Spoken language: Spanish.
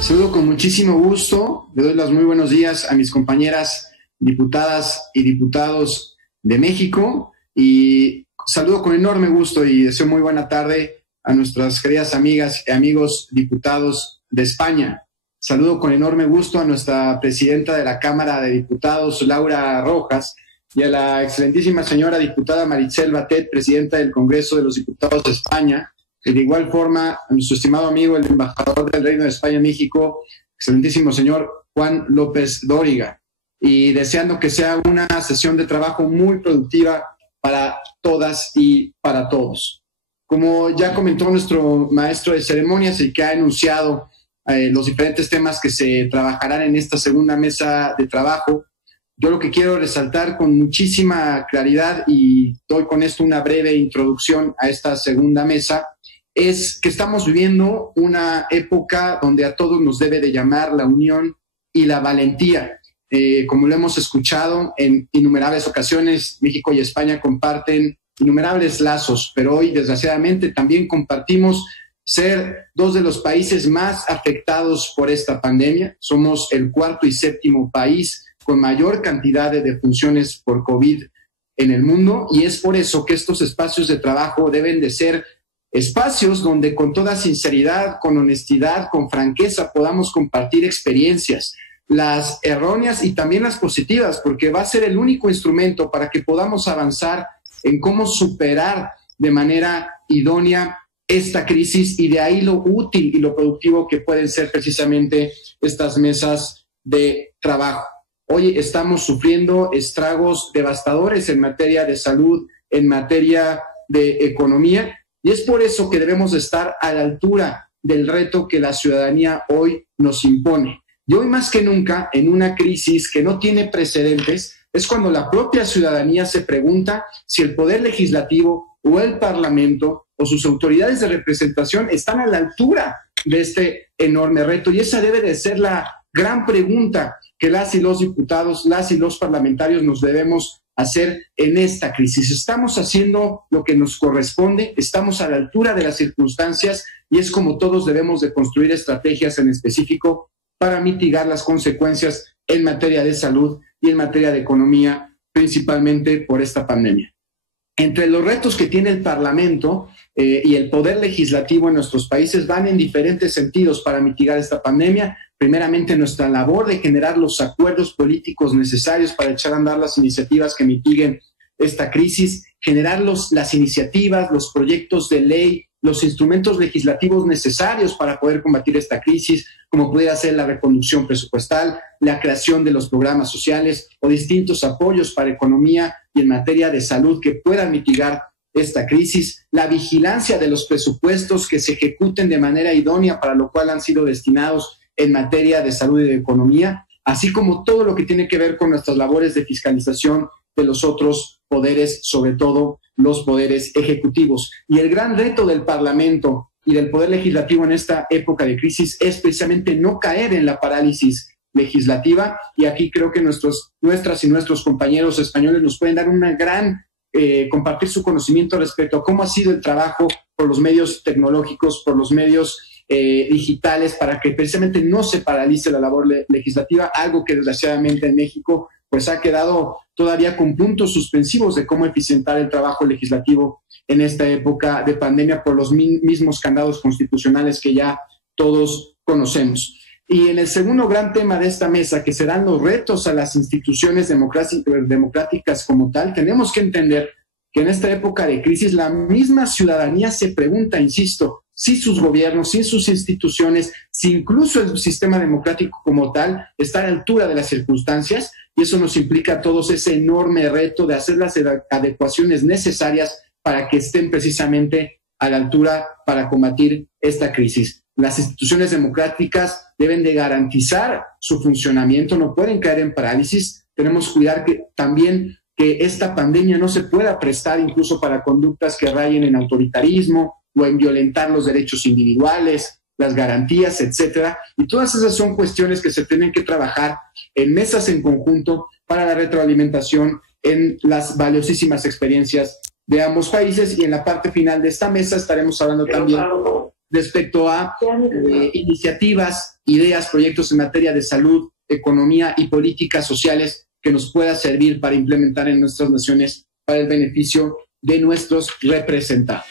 Saludo con muchísimo gusto, le doy los muy buenos días a mis compañeras diputadas y diputados de México y saludo con enorme gusto y deseo muy buena tarde a nuestras queridas amigas y amigos diputados de España. Saludo con enorme gusto a nuestra presidenta de la Cámara de Diputados, Laura Rojas, y a la excelentísima señora diputada Meritxell Batet, presidenta del Congreso de los Diputados de España. Y de igual forma, a nuestro estimado amigo, el embajador del Reino de España en México, excelentísimo señor Juan López Dóriga, y deseando que sea una sesión de trabajo muy productiva para todas y para todos. Como ya comentó nuestro maestro de ceremonias y que ha enunciado los diferentes temas que se trabajarán en esta segunda mesa de trabajo, yo lo que quiero resaltar con muchísima claridad, y doy con esto una breve introducción a esta segunda mesa, es que estamos viviendo una época donde a todos nos debe de llamar la unión y la valentía. Como lo hemos escuchado en innumerables ocasiones, México y España comparten innumerables lazos, pero hoy desgraciadamente también compartimos ser dos de los países más afectados por esta pandemia. Somos el cuarto y séptimo país con mayor cantidad de defunciones por COVID en el mundo, y es por eso que estos espacios de trabajo deben de ser espacios donde con toda sinceridad, con honestidad, con franqueza podamos compartir experiencias, las erróneas y también las positivas, porque va a ser el único instrumento para que podamos avanzar en cómo superar de manera idónea esta crisis, y de ahí lo útil y lo productivo que pueden ser precisamente estas mesas de trabajo. Hoy estamos sufriendo estragos devastadores en materia de salud, en materia de economía, y es por eso que debemos estar a la altura del reto que la ciudadanía hoy nos impone. Y hoy más que nunca, en una crisis que no tiene precedentes, es cuando la propia ciudadanía se pregunta si el Poder Legislativo o el Parlamento o sus autoridades de representación están a la altura de este enorme reto. Y esa debe de ser la gran pregunta que las y los diputados, las y los parlamentarios nos debemos hacer en esta crisis. ¿Estamos haciendo lo que nos corresponde? ¿Estamos a la altura de las circunstancias? Y es como todos debemos de construir estrategias en específico para mitigar las consecuencias en materia de salud y en materia de economía, principalmente por esta pandemia. Entre los retos que tiene el Parlamento y el Poder Legislativo en nuestros países van en diferentes sentidos para mitigar esta pandemia. Primeramente, nuestra labor de generar los acuerdos políticos necesarios para echar a andar las iniciativas que mitiguen esta crisis, generar las iniciativas, los proyectos de ley, los instrumentos legislativos necesarios para poder combatir esta crisis, como pudiera ser la reconducción presupuestal, la creación de los programas sociales o distintos apoyos para economía y en materia de salud que puedan mitigar esta crisis, la vigilancia de los presupuestos que se ejecuten de manera idónea para lo cual han sido destinados en materia de salud y de economía, así como todo lo que tiene que ver con nuestras labores de fiscalización de los otros poderes, sobre todo los poderes ejecutivos. Y el gran reto del Parlamento y del Poder Legislativo en esta época de crisis es precisamente no caer en la parálisis legislativa, y aquí creo que nuestras y nuestros compañeros españoles nos pueden dar una gran compartir su conocimiento respecto a cómo ha sido el trabajo por los medios tecnológicos, por los medios digitales, para que precisamente no se paralice la labor legislativa, algo que desgraciadamente en México pues ha quedado todavía con puntos suspensivos de cómo eficientar el trabajo legislativo en esta época de pandemia por los mismos candados constitucionales que ya todos conocemos. Y en el segundo gran tema de esta mesa, que serán los retos a las instituciones democráticas como tal, tenemos que entender que en esta época de crisis la misma ciudadanía se pregunta, insisto, si sus gobiernos, si sus instituciones, si incluso el sistema democrático como tal está a la altura de las circunstancias, y eso nos implica a todos ese enorme reto de hacer las adecuaciones necesarias para que estén precisamente a la altura para combatir esta crisis. Las instituciones democráticas deben de garantizar su funcionamiento, no pueden caer en parálisis. Tenemos que cuidar también que esta pandemia no se pueda prestar incluso para conductas que rayen en autoritarismo o en violentar los derechos individuales, las garantías, etcétera. Y todas esas son cuestiones que se tienen que trabajar en mesas en conjunto para la retroalimentación en las valiosísimas experiencias de ambos países. Y en la parte final de esta mesa estaremos hablando también respecto a iniciativas, ideas, proyectos en materia de salud, economía y políticas sociales que nos pueda servir para implementar en nuestras naciones para el beneficio de nuestros representados.